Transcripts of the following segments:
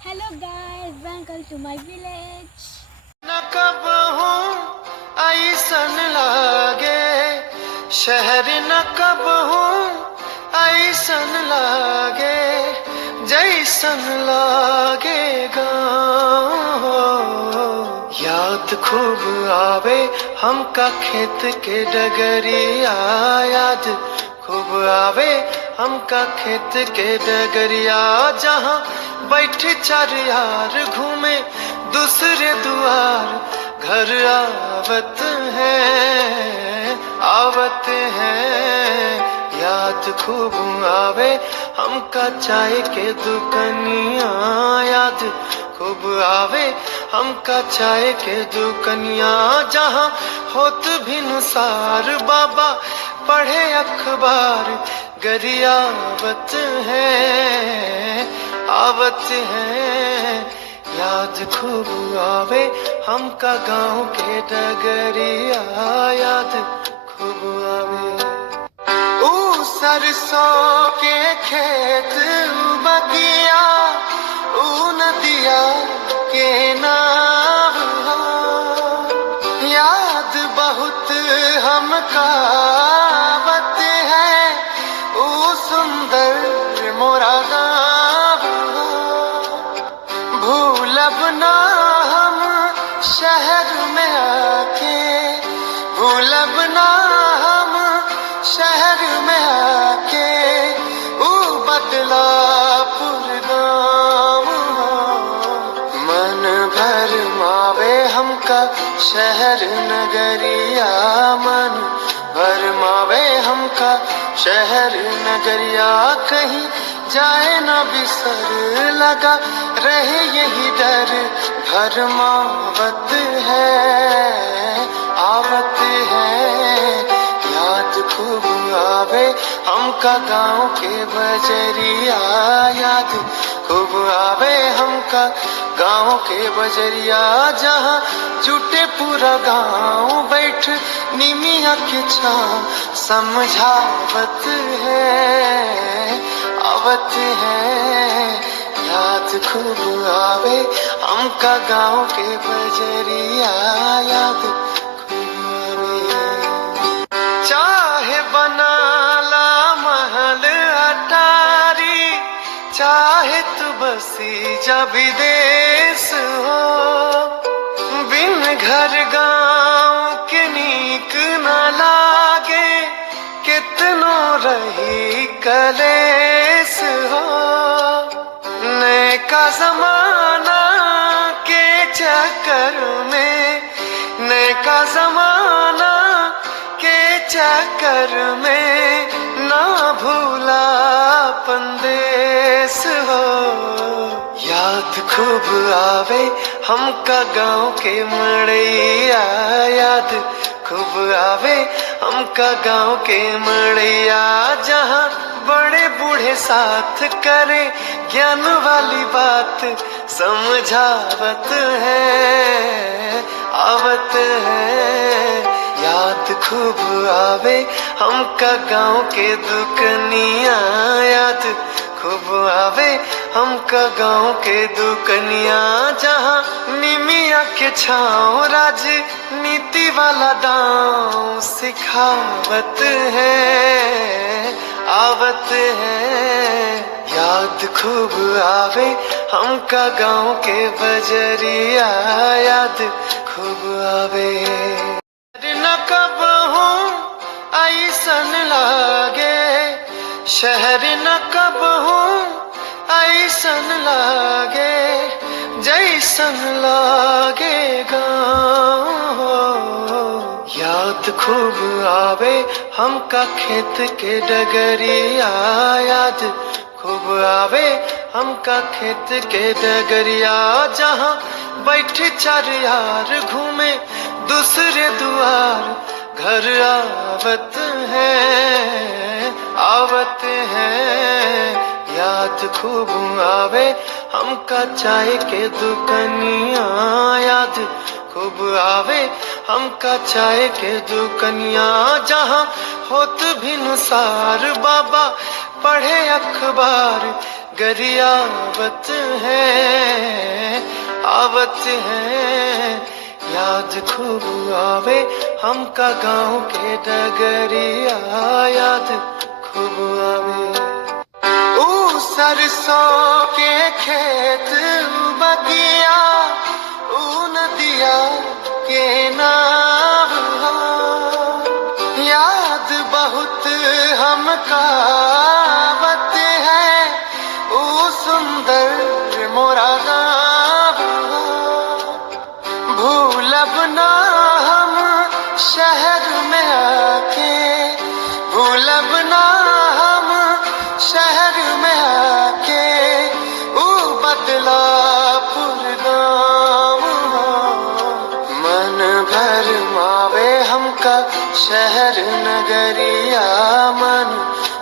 Hello guys, welcome to my village. न कब हूँ ऐसन लागे शहर, न कब हूँ ऐसन लागे जैसन लागे गाँव। याद खूब आवे हमका खेत के डगरिया, याद खूब आवे हमका खेत के डगरिया, जहाँ बैठ चार यार घूमे दूसरे दुआर घर आवत हैं। याद खूब आवे हमका चाय के दुकनिया, याद खूब आवे हमका चाय के दुकनिया, जहाँ होत भिनुसार बाबा पढ़े अखबार गरियावत हैं। याद खूब आवे हमका गाँव के डगरिया, याद खूब आवे ऊ सरसों के खेत बगिया, ऊ नदिया के नाव, याद बहुत हमका आवत है ऊ सुंदर मोरा गाँव। भूलब ना हम शहर में आके, भूलब ना हम शहर में आके ऊ बदलापुर गाँव। मन भर मावे हमका शहर नगरिया, मन भर मावे हमका शहर नगरिया, कहीं जाए न बिसर लगा रहे यही डर भरमावत आवत है। याद खूब आवे हमका गाँव के बजरिया, याद खूब आवे हमका गाँव के बजरिया, जहाँ जुटे पूरा गाँव बैठ निमिया के छाँव समझावत आवत है। याद खूब आवे हमका गाँव के बजरिया, याद खूब आवे। चाहे बनाला महल अटारी, चाहे तू बसी जा विदेश हो, बिन घर गाँव के नीक न लागे कितनो रही कलेस हो। नैका जमाना के चक्कर में, नैका जमाना के चक्कर में ना भूला पंदेस हो। याद खूब आवे हमका गाँव के मड़ैया, याद खूब आवे हमका गाँव के मड़ैया, जहाँ बड़े बूढ़े साथ करे ज्ञान वाली बात समझावत आवत है। याद खूब आवे हमका गाँव के दुकनिया, याद खूब आवे हमका गाँव के दुकनिया, जहाँ निमिया के छाँव राजनीति वाला दांव सिखावत आवत है। याद खूब आवे हमका गाँव के बजरिया, याद खूब आवे। न कब हूँ ऐसन लागे शहर, न कब हूँ ऐसन लागे जैसन लागे गाँव। याद खूब आवे हमका खेत के डगरिया, याद खूब आवे हमका खेत के डगरिया, जहाँ बैठ चार यार घूमे दूसरे दुआर घर आवत हैं। याद खूब आवे हमका चाय के दुकनिया, याद खूब आवे हमका चाय के दुकनिया, जहाँ होत भिनुसार बाबा पढ़े अखबार गरियावत है, आवत है। याद खूब आवे हमका गाँव के डगरिया, याद खूब आवे। ऊ सरसों के खेत बगिया, ऊ नदिया के नाव, याद बहुत हमका आवत है। ऊ सुंदर मोरा गाँव, भूलब ना हम शहर में आके, भूलब ना हम शहर में आके। ऊ बदलापुर गाँव, मन भर मावे हमका शहर नगरिया, मन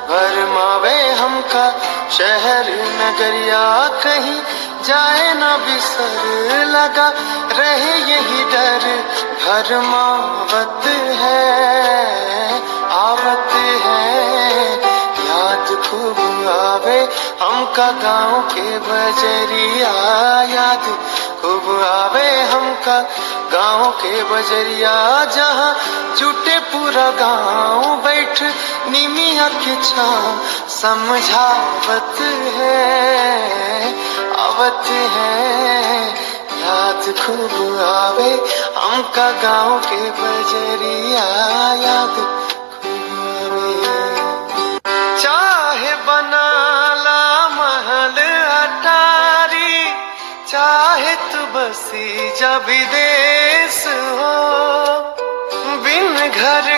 भर मावे हमका शहर नगरिया। कहीं जाए ना बिसर, लगा रहे यही डर, भरमावत है, आवत है। याद खूब आवे हमका गाँव के बजरिया, याद खूब आवे हमका गाँव के बजरिया। जहाँ जुटे पूरा गाँव बैठ निमिया के छाँव, समझावत है, आवत है। याद खूब आवे हमका गाँव के बजरिया, याद खूब आवे। चाहे बनाला महल अटारी, चाहे तू बसी जा विदेश हो, बिन घर